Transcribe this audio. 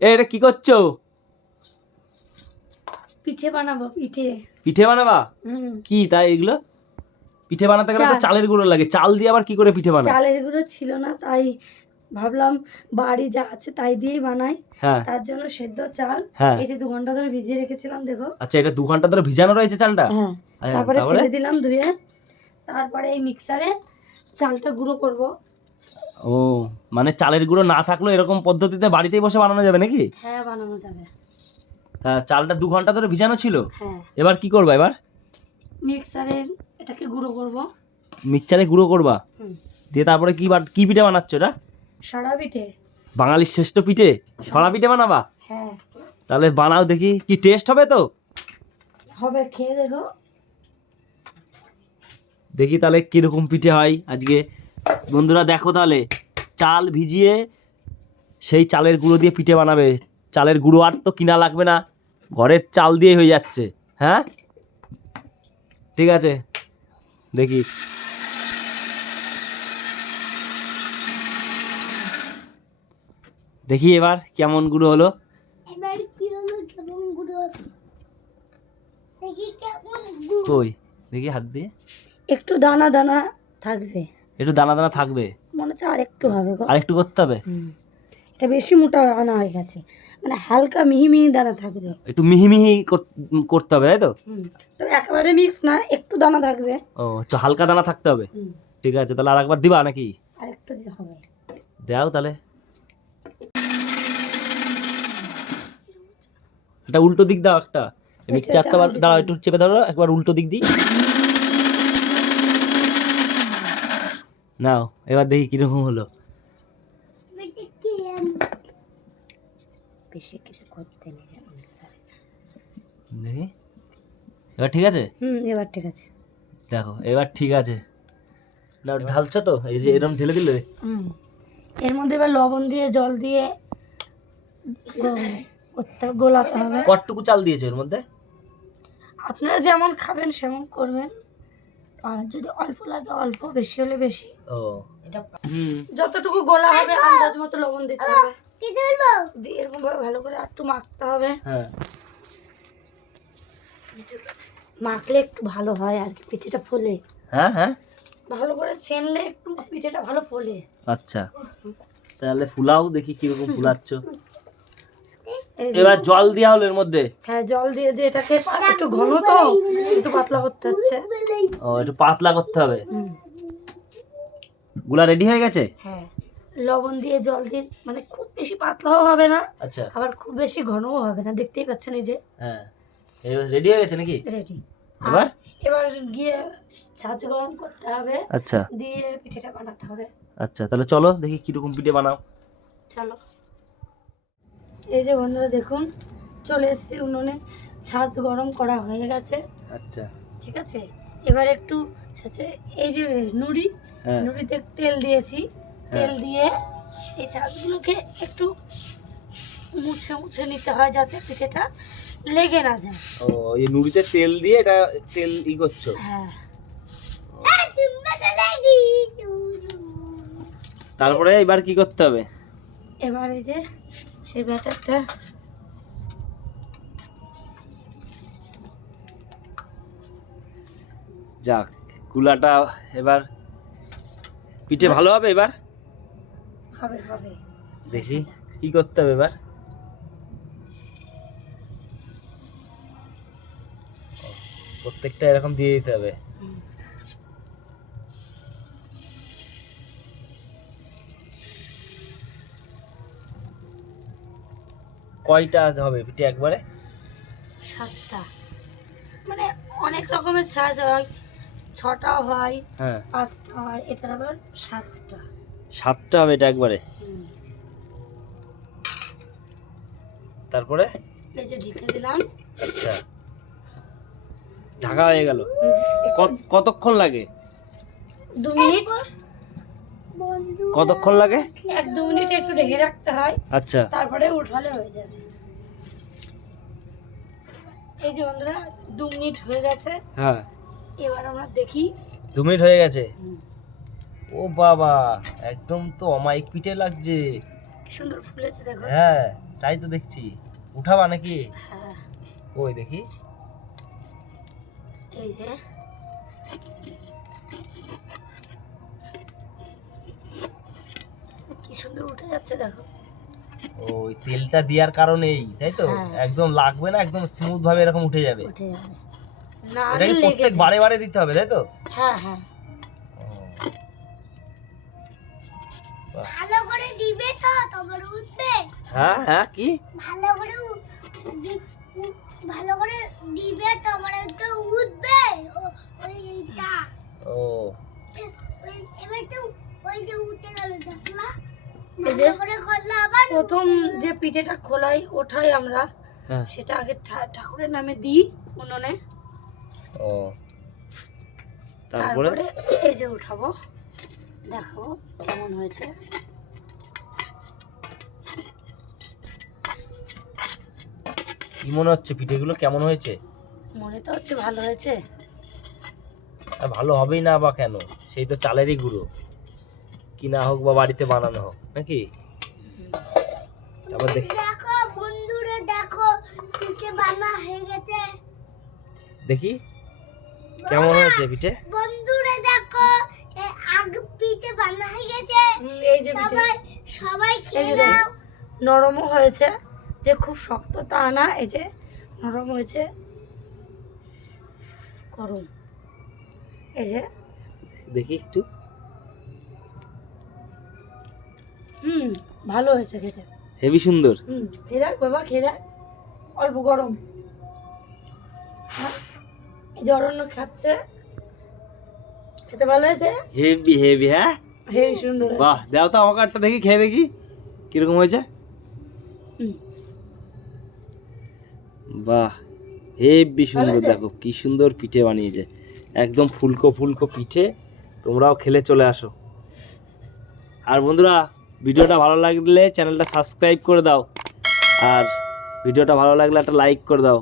এটা কি করছো? পিঠে বানাবো। পিঠে বানাবা? কি তাই এগুলো? পিঠে বানাতে গেলে তো চালের গুঁড়ো লাগে, চাল দিয়ে আবার কি করে পিঠে বানায়? চালের গুঁড়ো ছিল না, তাই ভাবলাম বাড়ি যা আছে তাই দিয়েই বানাই। তার জন্য সেদ্ধ চাল এই যে 2 ঘন্টা ধরে ভিজিয়ে রেখেছিলাম, দেখো। আচ্ছা, এটা 2 ঘন্টা ধরে ভিজানো রয়েছে চালটা? হ্যাঁ, তারপরে ফেলে দিলাম ধুয়ে। তারপরে এই মিক্সারে চালটা গুঁড়ো করব। ও, মানে চালের গুঁড়ো না থাকলেও এরকম পদ্ধতিতে বাড়িতেই বসে বানানো যাবে নাকি? হ্যাঁ, বানানো যাবে। তা চালটা 2 ঘন্টা ধরে ভিজানো ছিল? হ্যাঁ। এবার কি করবা? এবার মিক্সারে এটাকে গুঁড়ো করব। মিক্সচারে গুঁড়ো করবা? দিয়ে তারপরে কি পিঠে বানাচ্ছ? এটা সরা পিঠে। বাঙালির শ্রেষ্ঠ পিঠে, সরা পিঠে বানাবা? হ্যাঁ। তাহলে বানাও দেখি, কি টেস্ট হবে? তো হবে, খেয়ে দেখো। দেখি তাহলে কিরকম পিঠে হয় আজকে। বন্ধুরা দেখো, তাহলে চাল ভিজিয়ে সেই চালের গুঁড়ো দিয়ে পিঠে বানাবে। চালের গুঁড়ো আর তো কিনা লাগবে না, ঘরের চাল দিয়ে হয়ে যাচ্ছে। হ্যাঁ, ঠিক আছে, দেখি। দেখি এবার কেমন গুঁড়ো হলো। কই দেখি হাত দিয়ে। একটু দানা দানা থাকবে। একটু দানা দানা থাকবে? মনে হচ্ছে আর একটু হবে গো। আর একটু করতে হবে? এটা বেশি মোটা আনা হয়ে গেছে, মানে হালকা মিহি মিহি দানা থাকবে। একটু মিহি মিহি করতে হবে, তাই তো? তবে একেবারে মিক্স না, একটু দানা থাকবে। ও, একটু হালকা দানা থাকতে হবে। ঠিক আছে, তাহলে আর একবার দিবা নাকি? আর একটু দিতে হবে। দাও তাহলে। এটা উল্টো দিক দাও একটা। মিক্সচারটা দাঁড়াও, একটু চেপে ধরো, একবার উল্টো দিক দিই। নাও, এবার দেখি কিরকম হলো। বেশি কিছু করতে নেই, দেখি এবার ঠিক আছে। এবার ঠিক আছে। দেখো এবার ঠিক আছে। না ঢালছো তো, এই যে এরকম ঢেলে দিলে। এর মধ্যে এবার লবণ দিয়ে জল দিয়ে গোলাতে হবে। কতটুকু চাল দিয়েছো এর মধ্যে? আপনারা যেমন খাবেন সেমন করবেন, আর যদি অল্প লাগে অল্প, বেশি হলে বেশি। ও, যতটুকু গোলা হবে আন্দাজ মতো লবণ দিতে হবে। দিয়ে এরকম ভাবে ভালো করে একটু মাখতে হবে। হ্যাঁ, মাখলে একটু ভালো হয় আর কি, পিঠেটা ফোলে। হ্যাঁ হ্যাঁ, ভালো করে ছেনলে একটু পিঠেটা ভালো ফোলে। আচ্ছা, তাহলে ফুলাও দেখি কিরকম ফুলাচ্ছ। এবার জল দেওয়া হলো এর মধ্যে? হ্যাঁ, জল দিয়ে দিয়ে এটাকে একটু ঘন তো একটু পাতলা করতে হচ্ছে। ও, একটু পাতলা করতে হবে। গুলা রেডি হয়ে গেছে? হ্যাঁ, লবণ দিয়ে জল দিয়ে, মানে খুব বেশি পাতলাও হবে না, আচ্ছা, আবার খুব বেশি ঘনও হবে না, দেখতেই পাচ্ছেন এই যে। হ্যাঁ, এবার রেডি হয়ে গেছে নাকি? রেডি। এবার গিয়ে ছাঁচ গরম করতে হবে। আচ্ছা, দিয়ে পিঠেটা বানাতে হবে। আচ্ছা, তাহলে চলো দেখি কিরকম পিঠে বানাও। চলো। এই যে বন্ধুরা দেখুন, চলে এসেছি উনুনে, ছাঁচ গরম করা হয়ে গেছে। আচ্ছা, ঠিক আছে, এবার একটু ছাঁচে এই যে নুড়িতে তেল দিয়েছি। তেল দিয়ে এই ছাঁচগুলোকে একটু মুছে মুছে নিতে হয়, যাতে পিঠেটা লেগে না যায়। ও, এই নুড়িতে তেল দিয়ে এটা তেল করছো? হ্যাঁ। তারপরে এবার কি করতে হবে? এবার এই যে সেই ব্যাটারটা যাক, কুলাটা এবার পিঠে ভালো হবে। এবার হবে হবে, দেখি কি করতে হবে এবার। প্রত্যেকটা এরকম দিয়ে দিতে হবে। কয়টা হবে পিঠে একবারে? 7টা, মানে অনেক রকমের ছাঁচ হয়, 6টা হয়, 5টা হয়, এটা আবার 7টা। 7টা হবে এটা একবারে? তারপরে এই যে ঢেকে দিলাম। আচ্ছা, ঢাকা হয়ে গেল। কতক্ষণ লাগে? 2 মিনিট। কতক্ষণ লাগে? 1-2 মিনিট একটু ঢেকে রাখতে হয়। আচ্ছা, তারপরে উঠালে হয়ে যাবে। এই যে বন্ধুরা 2 মিনিট হয়ে গেছে। হ্যাঁ, এবার আমরা দেখি। 2 মিনিট হয়ে গেছে। ও বাবা, একদম তো অমায়িক পিঠে লাগছে। কি সুন্দর ফুলেছে দেখো। হ্যাঁ, তাই তো দেখছি। উঠাবা নাকি? হ্যাঁ ওই দেখি। এই যে কি সুন্দর উঠে যাচ্ছে দেখো। ওই তেলটা দেওয়ার কারণেই, তাই তো? হ্যাঁ। একদম লাগবে না, একদম স্মুথ ভাবে এরকম উঠে যাবে। উঠে যাবে না এটা কি প্রত্যেক বারে বারে দিতে হবে, তাই তো? হ্যাঁ হ্যাঁ ভালো করে দিবে তো তোমার উঠবে। হ্যাঁ হ্যাঁ কি ভালো করে ভালো করে দিবে তোমার তো উঠবে ওইটা। ও এবার তো ওই যে উঠে গেল দেখলা। ভালো করে করলে আবার প্রথম যে পিঠেটা খোলাই ওঠাই আমরা, হ্যাঁ। সেটা আগে ঠাকুরের নামে দিই উনুনে। ও তারপরে এই যে উঠাবো, দেখাবো কেমন হয়েছে। কি মনে হচ্ছে পিঠেগুলো কেমন হয়েছে? মনে তো হচ্ছে ভালো হয়েছে। আর ভালো হবেই না বা কেন, সেই তো চালেরই গুঁড়ো, কিনা হোক বা বাড়িতে বানানো হোক, নাকি? তারপর দেখি দেখো বন্ধুরা, দেখো পিঠে বানা হয়ে গেছে। দেখি কেমন হয়েছে পিঠে। বন্ধুরা দেখো আগ পিঠে বানা হয়ে গেছে। এই যে সবাই সবাই খেয়ে নাও। নরমও হয়েছে, যে খুব শক্ত তা না, এই যে নরম হয়েছে, গরম। এই যে দেখি একটু। ভালো হয়েছে খেতে, হেভি সুন্দর। খেয়ে দেখ বাবা, খেয়ে দেখ। অল্প গরম। এই যে অরণ্য খাচ্ছে, খেতে ভালো হয়েছে। Heavy heavy. হ্যাঁ হেভি সুন্দর। বাহ, দাও তো আমাকে একটা দেখি, খেয়ে দেখি কিরকম হয়েছে। বাহ হেভি সুন্দর। দেখো কি সুন্দর পিঠে বানিয়েছে, একদম ফুলকো ফুলকো পিঠে। তোমরাও খেলে চলে আসো। আর বন্ধুরা, ভিডিওটা ভালো লাগলে চ্যানেলটা সাবস্ক্রাইব করে দাও, আর ভিডিওটা ভালো লাগলে একটা লাইক করে দাও।